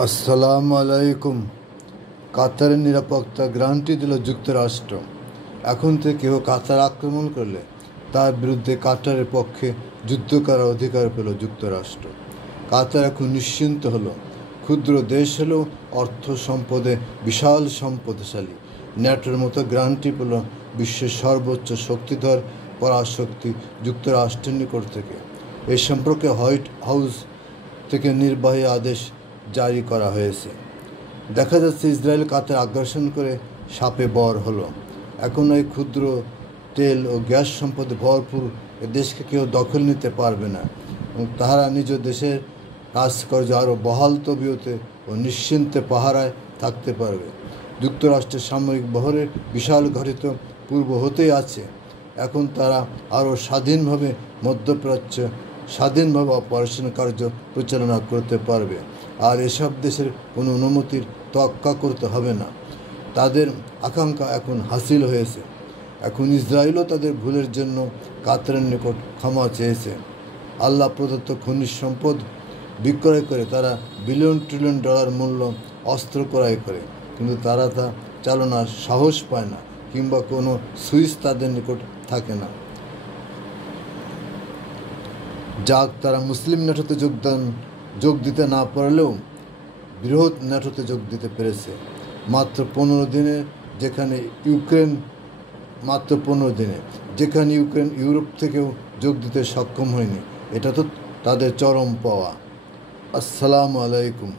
আসসালামু আলাইকুম। কাতারের নিরাপত্তা গ্যারান্টি দিল যুক্তরাষ্ট্র। এখন থেকে কেউ কাতার আক্রমণ করলে তার বিরুদ্ধে কাতারের পক্ষে যুদ্ধ করার অধিকার পেল যুক্তরাষ্ট্র। কাতার এখন নিশ্চিন্ত হলো। ক্ষুদ্র দেশ হলেও অর্থ সম্পদে বিশাল সম্পদশালী। ন্যাটোর মতো গ্যারান্টি পেল বিশ্বের সর্বোচ্চ শক্তিধর পরাশক্তি যুক্তরাষ্ট্রের নিকট থেকে। এ সম্পর্কে হোয়াইট হাউস থেকে নির্বাহী আদেশ জারি করা হয়েছে। দেখা যাচ্ছে ইসরায়েল কাতার আগ্রাসন করে সাপে বর হলো। এখন এই ক্ষুদ্র তেল ও গ্যাস সম্পদে ভরপুর এ দেশকে কেউ দখল নিতে পারবে না এবং তাহারা নিজ দেশের কাজকার্য আরও বহাল তবিয়তে ও নিশ্চিন্তে পাহারায় থাকতে পারবে। যুক্তরাষ্ট্রের সামরিক বহরের বিশাল গঠিত পূর্ব হতেই আছে। এখন তারা আরও স্বাধীনভাবে মধ্যপ্রাচ্যে স্বাধীনভাবে অপারেশন কার্য পরিচালনা করতে পারবে। আর এসব দেশের কোনো অনুমতির তোয়াক্কা করতে হবে না। তাদের আকাঙ্ক্ষা এখন হাসিল হয়েছে। এখন ইসরায়েলও তাদের ভুলের জন্য কাতারের নিকট ক্ষমা চেয়েছে। আল্লাহ প্রদত্ত খনিজ সম্পদ বিক্রয় করে তারা বিলিয়ন ট্রিলিয়ন ডলার মূল্য অস্ত্র ক্রয় করে, কিন্তু তারা তা চালনার সাহস পায় না কিংবা কোনো সুইচ তাদের নিকট থাকে না। যাক, তারা মুসলিম ন্যাটোতে যোগ দিতে না পারলেও বৃহৎ ন্যাটোতে যোগ দিতে পেরেছে মাত্র 15 দিনে, যেখানে ইউক্রেন ইউরোপ থেকেও যোগ দিতে সক্ষম হয়নি। এটা তো তাদের চরম পাওয়া। আসসালামু আলাইকুম।